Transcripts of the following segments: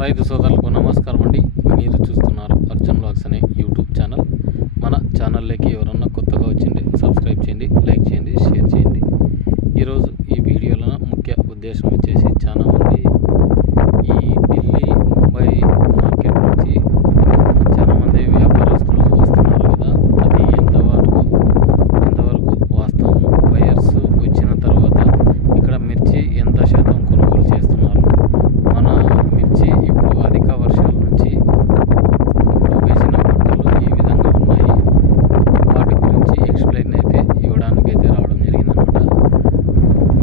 రైతు సోదరులకు నమస్కారం అండి. మీరు చూస్తున్నారు అర్జున్ వ్లాగ్స్ అనే యూట్యూబ్ ఛానల్. మన ఛానల్లోకి ఎవరన్నా కొత్తగా వచ్చింటే సబ్స్క్రైబ్ చేయండి, లైక్ చేయండి, షేర్ చేయండి. ఈరోజు ఈ వీడియోలో ముఖ్య ఉద్దేశం వచ్చేసి చాలామంది ఈ ఢిల్లీ, ముంబై మార్కెట్ నుంచి చాలామంది వ్యాపారస్తులు వస్తున్నారు కదా, అది ఎంతవరకు వాస్తవం, బయర్స్ వచ్చిన తర్వాత ఇక్కడ మిర్చి ఎంత శాతం కొనుగోలు చేస్తున్నారు, మన మిర్చి ఇప్పుడు అధిక వర్షాల నుంచి ఇప్పుడు వేసిన పంటలు ఏ విధంగా ఉన్నాయి, వాటి గురించి ఎక్స్ప్లెయిన్ అయితే ఇవ్వడానికైతే రావడం జరిగిందనమాట.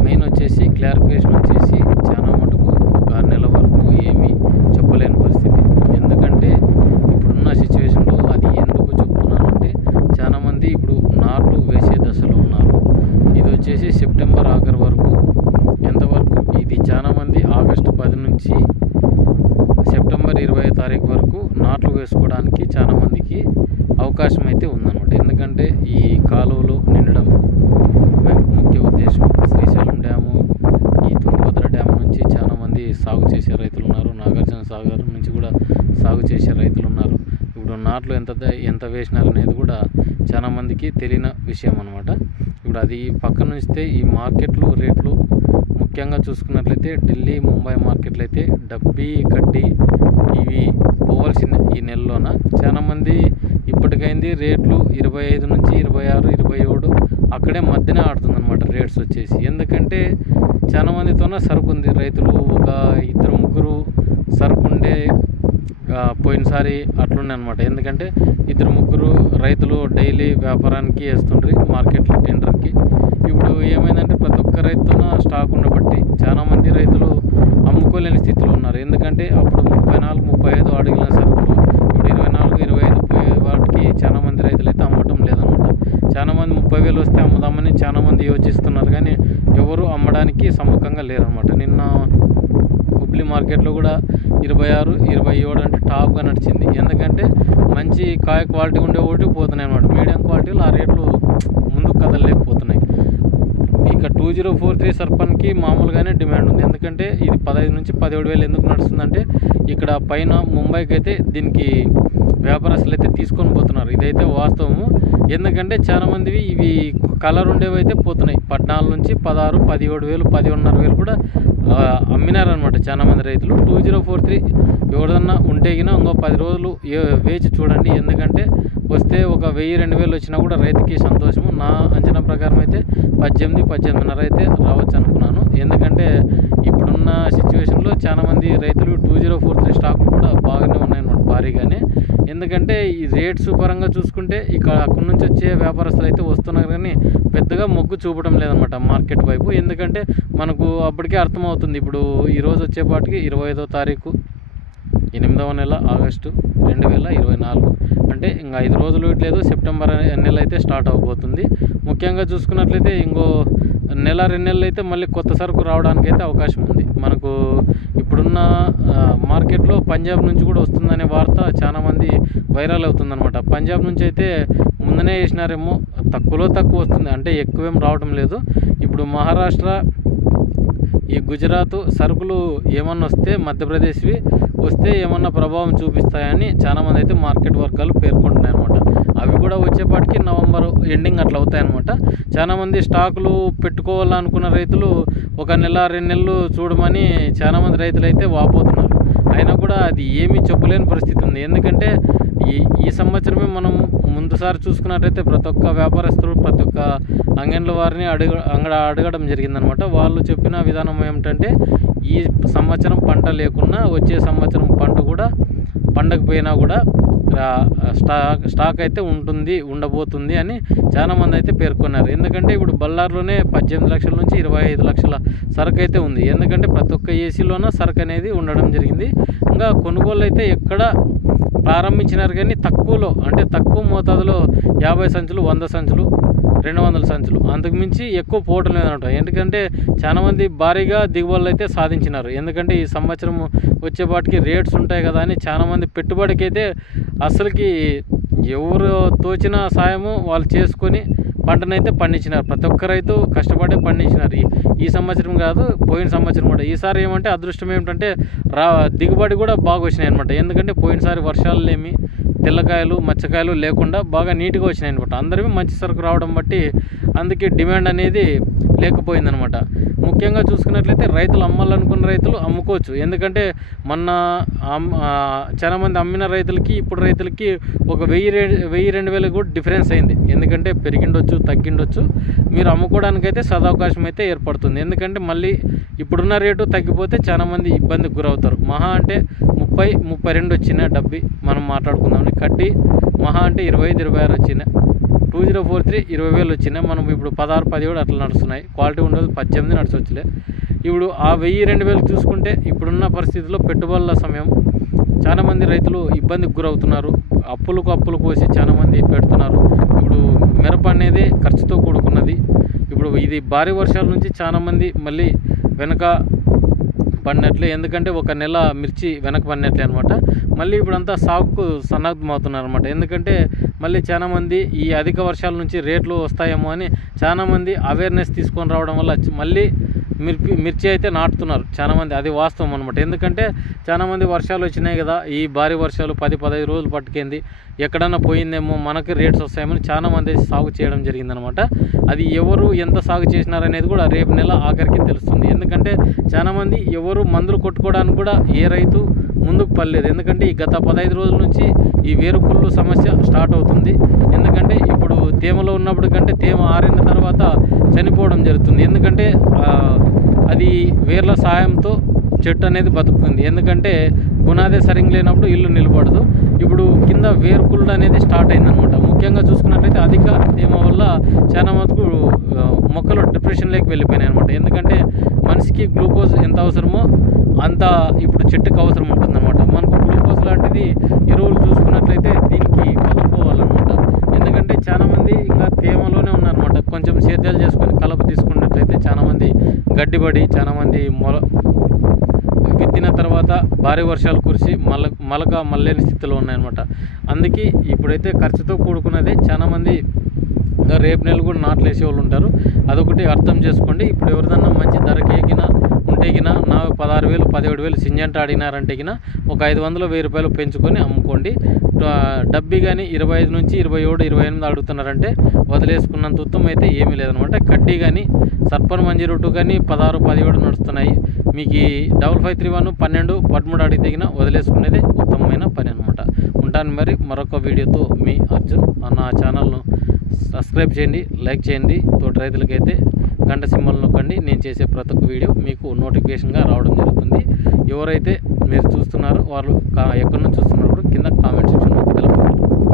మెయిన్ వచ్చేసి క్లారిఫికేషన్ వచ్చేసి చాలా మటుకు ఒక నెల వరకు ఏమీ చెప్పలేని పరిస్థితి. ఎందుకంటే ఇప్పుడున్న సిచ్యువేషన్లో అది ఎందుకు చెప్తున్నానంటే చాలామంది ఇప్పుడు నాట్లు వేసే దశలో ఉన్నారు. ఇది వచ్చేసి సెప్టెంబర్ ఆఖరి వరకు, ఎంతవరకు ఇది చాలామంది ఆగస్టు 10 నుంచి సెప్టెంబర్ 20 తారీఖు వరకు నాట్లు వేసుకోవడానికి చాలామందికి అవకాశం అయితే ఉందన్నమాట. ఎందుకంటే ఈ కాలువలు నిండడం ముఖ్య ఉద్దేశం. శ్రీశైలం డ్యాము, ఈ తుంగభద్ర డ్యామ్ నుంచి చాలామంది సాగు చేసే రైతులు ఉన్నారు. నాగార్జున సాగర్ నుంచి కూడా సాగు చేసే రైతులు ఉన్నారు. ఇప్పుడు నాట్లు ఎంత వేసినారు అనేది కూడా చాలామందికి తెలియని విషయం అనమాట. ఇప్పుడు అది పక్కన ఉంచితే ఈ మార్కెట్లు రేట్లు ముఖ్యంగా చూసుకున్నట్లయితే ఢిల్లీ, ముంబై మార్కెట్లు అయితే డబ్బీ, కడ్డీ ఇవి పోవాల్సిన ఈ నెలలోన చాలామంది ఇప్పటికైంది రేట్లు 25 నుంచి 26, 27 అక్కడే మధ్యనే ఆడుతుందన్నమాట రేట్స్ వచ్చేసి. ఎందుకంటే చాలామందితోనే సరుకు ఉంది. రైతులు ఒక 2-3 సరుకు ఉండే పోయినసారి అట్లుండే అనమాట. ఎందుకంటే 2-3 రైతులు డైలీ వ్యాపారానికి వేస్తుండ్రి మార్కెట్లో టెండర్కి. ఇప్పుడు ఏమైందంటే ప్రతి ఒక్క రైతున స్టాక్ ఉండబట్టి చాలామంది రైతులు అమ్ముకోలేని స్థితిలో ఉన్నారు. ఎందుకంటే అప్పుడు 34-35 అడిగిన సరుకులు ఇప్పుడు 24-25 వాటికి చాలామంది రైతులు అయితే అమ్మటం లేదన్నమాట. చాలామంది 30,000 వస్తే అమ్ముదామని చాలామంది యోచిస్తున్నారు, కానీ ఎవరు అమ్మడానికి సముఖంగా లేరన్నమాట. నిన్న హుబ్లీ మార్కెట్లో కూడా 26, 27 అంటే టాప్గా నడిచింది. ఎందుకంటే మంచి కాయ క్వాలిటీ ఉండే ఒకటి పోతున్నాయి అన్నమాట. మీడియం క్వాలిటీలో ఆ రేట్లు ముందుకు కదలలేకపోతున్నాయి. ఇక 2043 సర్పన్కి మామూలుగానే డిమాండ్ ఉంది. ఎందుకంటే ఇది 15 నుంచి 17,000 ఎందుకు నడుస్తుందంటే ఇక్కడ పైన ముంబైకి అయితే దీనికి వ్యాపారస్తులు అయితే తీసుకొని పోతున్నారు. ఇదైతే వాస్తవము. ఎందుకంటే చాలామందివి ఇవి కలర్ ఉండేవి అయితే పోతున్నాయి. 14 నుంచి 16, 17,000, 11,500 కూడా అమ్మినారనమాట చాలామంది రైతులు. 2043 ఎవరిదన్నా ఉంటే గినా ఇంకో 10 రోజులు వేచి చూడండి. ఎందుకంటే వస్తే ఒక 1000-2000 వచ్చినా కూడా రైతుకి సంతోషము. నా అంచనా ప్రకారం అయితే 18-18.5 అయితే రావచ్చు అనుకున్నాను. ఎందుకంటే ఇప్పుడున్న సిచ్యువేషన్లో చాలామంది రైతులు 2043 స్టాకులు కూడా బాగానే ఉన్నాయన్నమాట, భారీగానే. ఎందుకంటే ఈ రేట్స్ పరంగా చూసుకుంటే ఇక్కడ అక్కడి నుంచి వచ్చే వ్యాపారస్తులు అయితే వస్తున్నారు, కానీ పెద్దగా మొగ్గు చూపడం లేదన్నమాట మార్కెట్ వైపు. ఎందుకంటే మనకు అప్పటికే అర్థమవుతుంది. ఇప్పుడు ఈరోజు వచ్చేపాటికి 25వ తారీఖు 8వ నెల ఆగస్టు 2024, అంటే ఇంకా 5 రోజులు లేదు, సెప్టెంబర్ నెల అయితే స్టార్ట్ అవబోతుంది. ముఖ్యంగా చూసుకున్నట్లయితే ఇంకో నెల 2 నెలలు అయితే మళ్ళీ కొత్త సరుకు రావడానికి అయితే అవకాశం ఉంది. మనకు ఇప్పుడున్న మార్కెట్లో పంజాబ్ నుంచి కూడా వస్తుందనే వార్త చాలామంది వైరల్ అవుతుందన్నమాట. పంజాబ్ నుంచి అయితే ముందనే వేసినారేమో, తక్కువ వస్తుంది, అంటే ఎక్కువేం రావడం లేదు. ఇప్పుడు మహారాష్ట్ర, ఈ గుజరాత్ సరుకులు ఏమన్నా వస్తే, మధ్యప్రదేశ్వి వస్తే ఏమన్నా ప్రభావం చూపిస్తాయని చాలామంది అయితే మార్కెట్ వర్గాలు పేర్కొంటున్నాయి అనమాట. అవి కూడా వచ్చేపాటికి నవంబర్ ఎండింగ్ అట్లా అవుతాయన్నమాట. చాలామంది స్టాకులు పెట్టుకోవాలనుకున్న రైతులు ఒక నెల 2 నెలలు చూడమని చాలామంది రైతులు అయితే వాపోతున్నారు. అయినా కూడా అది ఏమీ చెప్పలేని పరిస్థితి ఉంది. ఎందుకంటే ఈ సంవత్సరమే మనం ముందుసారి చూసుకున్నట్టయితే ప్రతి ఒక్క వ్యాపారస్తులు, ప్రతి ఒక్క అంగన్ల వారిని అడగడం జరిగిందనమాట. వాళ్ళు చెప్పిన విధానం ఏమిటంటే ఈ సంవత్సరం పంట లేకున్నా వచ్చే సంవత్సరం పంట కూడా పండకపోయినా కూడా స్టాక్ అయితే ఉండబోతుంది అని చాలామంది అయితే పేర్కొన్నారు. ఎందుకంటే ఇప్పుడు బళ్ళార్లోనే 18 లక్షల నుంచి 25 లక్షల సరుకు అయితే ఉంది. ఎందుకంటే ప్రతి ఒక్క ఏసీలోన సరుకు అనేది ఉండడం జరిగింది. ఇంకా కొనుగోలు అయితే ఎక్కడ ప్రారంభించినారు, కానీ తక్కువలో, అంటే తక్కువ మోతాదులో 50 సంచులు, 100 సంచులు, 200 సంచులు, అంతకుమించి ఎక్కువ పోవటం లేదనమాట. ఎందుకంటే చాలామంది భారీగా దిగుబడులు అయితే సాధించినారు. ఎందుకంటే ఈ సంవత్సరం వచ్చేపాటికి రేట్స్ ఉంటాయి కదా అని చాలామంది పెట్టుబడికి అయితే అసలుకి ఎవరు తోచిన సాయము వాళ్ళు చేసుకొని పంటనైతే పండించినారు. ప్రతి ఒక్క రైతు కష్టపడే పండించినారు. ఈ సంవత్సరం కాదు, పోయిన సంవత్సరం కూడా. ఈసారి ఏమంటే అదృష్టం ఏమిటంటే దిగుబడి కూడా బాగా వచ్చినాయి అనమాట. ఎందుకంటే పోయినసారి వర్షాలు ఏమి తెల్లకాయలు మచ్చకాయలు లేకుండా బాగా నీట్గా వచ్చినాయి అనమాట. అందరివి మంచి సరుకు రావడం బట్టి అందుకే డిమాండ్ అనేది లేకపోయిందనమాట. ముఖ్యంగా చూసుకున్నట్లయితే రైతులు అమ్మాలనుకున్న రైతులు అమ్ముకోవచ్చు. ఎందుకంటే మొన్న చాలా మంది అమ్మిన రైతులకి ఇప్పుడు రైతులకి ఒక 1000-2000 కూడా డిఫరెన్స్ అయింది. ఎందుకంటే పెరిగిండొచ్చు, తగ్గిండొచ్చు. మీరు అమ్ముకోవడానికైతే సదవకాశం అయితే ఏర్పడుతుంది. ఎందుకంటే మళ్ళీ ఇప్పుడున్న రేటు తగ్గిపోతే చాలా మంది ఇబ్బందికి గురవుతారు. మహా అంటే 30-32 వచ్చిన డబ్బి మనం మాట్లాడుకుందామని. కడ్డీ మహా అంటే 25-26 వచ్చినాయి. 2043 20,000 వచ్చినాయి. మనం ఇప్పుడు 16-17 అట్లా నడుస్తున్నాయి. క్వాలిటీ ఉండదు 18 నడుచొచ్చులే. ఇప్పుడు ఆ 1000-2000 చూసుకుంటే ఇప్పుడున్న పరిస్థితుల్లో పెట్టుబడుల సమయం చాలామంది రైతులు ఇబ్బందికి గురవుతున్నారు. అప్పులు కోసి చాలామంది పెడుతున్నారు. ఇప్పుడు మిరప అనేది ఖర్చుతో కూడుకున్నది. ఇప్పుడు ఇది భారీ వర్షాల నుంచి చాలామంది మళ్ళీ వెనక పడినట్లే. ఎందుకంటే ఒక నెల మిర్చి వెనక పడినట్లే అనమాట. మళ్ళీ ఇప్పుడంతా సాగుకు సన్నద్ధమవుతున్నారు అనమాట. ఎందుకంటే మళ్ళీ చాలామంది ఈ అధిక వర్షాల నుంచి రేట్లు వస్తాయేమో అని చాలామంది అవేర్నెస్ తీసుకొని రావడం వల్ల మళ్ళీ మిర్చి అయితే నాటుతున్నారు చాలామంది. అది వాస్తవం అనమాట. ఎందుకంటే చాలామంది వర్షాలు వచ్చినాయి కదా, ఈ భారీ వర్షాలు 10-15 రోజులు పట్టుకుంది, ఎక్కడన్నా పోయిందేమో మనకి రేట్స్ వస్తాయేమని చాలామంది సాగు చేయడం జరిగిందనమాట. అది ఎవరు ఎంత సాగు చేసినారనేది కూడా రేపు నెల ఆఖరికి తెలుస్తుంది. ఎందుకంటే చాలామంది ఎవరు మందులు కొట్టుకోవడానికి కూడా ఏ రైతు ముందుకు పడలేదు. ఎందుకంటే ఈ గత 15 రోజుల నుంచి ఈ వేరుకుళ్ళు సమస్య స్టార్ట్ అవుతుంది. ఎందుకంటే ఇప్పుడు తేమలో ఉన్నప్పుడు కంటే తేమ ఆరిన తర్వాత చనిపోవడం జరుగుతుంది. ఎందుకంటే అది వేర్ల సహాయంతో చెట్టు అనేది బతుకుతుంది. ఎందుకంటే పునాదే సరిగ్గా లేనప్పుడు ఇల్లు నిలబడదు. ఇప్పుడు కింద వేరుకుళ్ళు అనేది స్టార్ట్ అయిందనమాట. ముఖ్యంగా చూసుకున్నట్లయితే అధిక తేమ వల్ల చాలా మటుకు మొక్కలు డిప్రెషన్లోకి వెళ్ళిపోయినాయి అనమాట. ఎందుకంటే మనిషికి గ్లూకోజ్ ఎంత అవసరమో అంత ఇప్పుడు చెట్టుకు అవసరం ఉంటుందన్నమాట. మనకు గ్లూకోజ్ లాంటిది ఎరువులు చూసుకున్నట్లయితే దీనికి వదులుకోవాలన్నమాట. ఎందుకంటే చాలామంది ఇంకా తేమలోనే ఉన్నారన్నమాట. కొంచెం సేద్యాలు చేసుకొని కలప తీసుకున్నట్లయితే చాలామంది గడ్డిపడి చాలామంది విత్తిన తర్వాత భారీ వర్షాలు కురిసి మలక మల్లేని స్థితిలో ఉన్నాయన్నమాట. అందుకే ఇప్పుడైతే ఖర్చుతో కూడుకున్నదే. చాలామంది ఇంకా రేపు నెల కూడా నాట్లు వేసే వాళ్ళు ఉంటారు. అదొకటి అర్థం చేసుకోండి. ఇప్పుడు ఎవరిదన్నా మంచి ధరకి ఎగినా ఉంటే గిన నా 16,000 17,000 సింజంట ఆడినారంటే గిన ఒక 500-1000 రూపాయలు పెంచుకొని అమ్ముకోండి. డబ్బి కానీ 25 నుంచి 27, 28 అడుగుతున్నారంటే వదిలేసుకున్నంత ఉత్తమం అయితే ఏమీ లేదనమాట. కడ్డీ కానీ సర్పన్ మంజీ రొట్టు కానీ 16, 17 నడుస్తున్నాయి. మీకు 5531 12, 13 అడిగితే గిన వదిలేసుకునేదే ఉత్తమమైన పని అనమాట. ఉంటాను మరి మరొక వీడియోతో. మీ అర్జున్. నా ఛానల్ను సబ్స్క్రైబ్ చేయండి, లైక్ చేయండి. తోటి రైతులకైతే గంట సింబల్ నొక్కండి. నేను చేసే ప్రతి ఒక్క వీడియో మీకు నోటిఫికేషన్గా రావడం జరుగుతుంది. ఎవరైతే మీరు చూస్తున్నారో వాళ్ళు ఎక్కడి నుంచి చూస్తున్నప్పుడు కింద కామెంట్